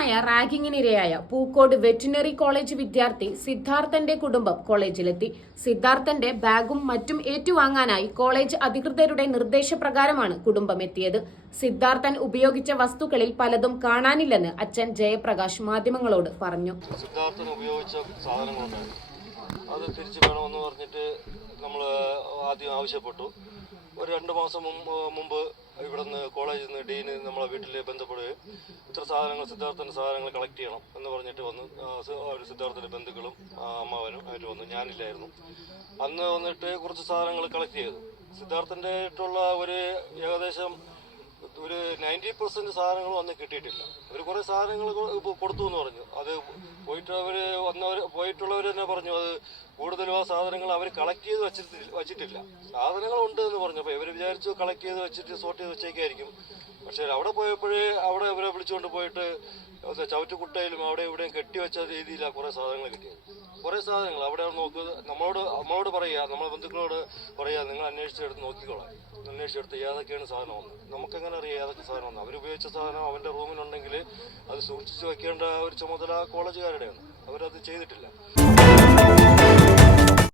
ദാരുണമായ റാഗിങ്ങിനിരയായ Pookode veterinary college വിദ്യാർത്ഥി സിദ്ധാർത്ഥന്റെ കുടുംബം കോളേജിലെത്തി. സിദ്ധാർത്ഥന്റെ ബാഗും മറ്റും ഏറ്റുവാങ്ങാനായി കോളേജ് അധികൃതരുടെ നിർദ്ദേശപ്രകാരമാണ് കുടുംബം എത്തിയത് സിദ്ധാർത്ഥൻ ഉപയോഗിച്ച വസ്തുക്കളിൽ പലതും കാണാനില്ലെന്ന് അച്ഛൻ ജയപ്രകാശ് മാധ്യമങ്ങളോട് പറഞ്ഞു. സിദ്ധാർത്ഥൻ ഉപയോഗിച്ച സാധനങ്ങളുണ്ട്. അത് തിരിച്ചു വേണമെന്ന് പറഞ്ഞിട്ട് നമ്മൾ ആദ്യം ആവശ്യപ്പെട്ടു. ഒരു രണ്ട് മാസം മുമ്പ് മുമ്പ് ഇവിടുന്ന് കോളേജിൽ നിന്ന് ഡീന് നമ്മളെ വീട്ടിൽ ബന്ധപ്പെടുകയും ഇത്ര സാധനങ്ങൾ സിദ്ധാർത്ഥന്റെ സാധനങ്ങൾ കളക്ട് ചെയ്യണം എന്ന് പറഞ്ഞിട്ട് വന്നു അവർ സിദ്ധാർത്ഥന്റെ ബന്ധുക്കളും അമ്മാവനും ആയിട്ട് വന്നു. ഞാനില്ലായിരുന്നു. അന്ന് വന്നിട്ട് കുറച്ച് സാധനങ്ങൾ കളക്ട് ചെയ്തു. സിദ്ധാർത്ഥന്റെ ആയിട്ടുള്ള ഒരു ഏകദേശം ഒരു നയന്റി പെർസെന്റ് സാധനങ്ങളും അന്ന് കിട്ടിയിട്ടില്ല. അവർ കുറേ സാധനങ്ങൾ കൊടുത്തു എന്ന് പറഞ്ഞു. അത് പോയിട്ട് അവർ വന്നവർ പോയിട്ടുള്ളവർ തന്നെ പറഞ്ഞു അത് കൂടുതലും ആ സാധനങ്ങൾ അവർ കളക്ട് ചെയ്ത് വെച്ചിട്ടില്ല വെച്ചിട്ടില്ല. സാധനങ്ങൾ ഉണ്ട് എന്ന് പറഞ്ഞപ്പോൾ ഇവർ വിചാരിച്ചു കളക്ട് ചെയ്ത് വെച്ചിട്ട് സോർട്ട് ചെയ്ത് വെച്ചേക്കായിരിക്കും. പക്ഷേ അവിടെ പോയപ്പോഴേ അവിടെ ഇവരെ വിളിച്ചുകൊണ്ട് പോയിട്ട് ചവറ്റുകുട്ടയിലും അവിടെ ഇവിടെയും കെട്ടിവെച്ച രീതിയിലാണ് കുറേ സാധനങ്ങൾ കിട്ടിയത്. കുറേ സാധനങ്ങൾ. അവിടെ നോക്കുക നമ്മളോട് നമ്മളോട് പറയുക നമ്മളെ ബന്ധുക്കളോട് പറയുക നിങ്ങൾ അന്വേഷിച്ചെടുത്ത് നോക്കിക്കോളാം. അന്വേഷിച്ചെടുത്ത് ഏതൊക്കെയാണ് സാധനം ഒന്ന് നമുക്കെങ്ങനെ അറിയാം ഏതൊക്കെ സാധനം ഒന്ന് അവരുപയോഗിച്ച സാധനം അവന്റെ റൂമിലുണ്ടെങ്കിൽ അത് സൂക്ഷിച്ച് വെക്കേണ്ട ഒരു ചുമതല കോളേജുകാരുടെയാണ് അവരത് ചെയ്തിട്ടില്ല.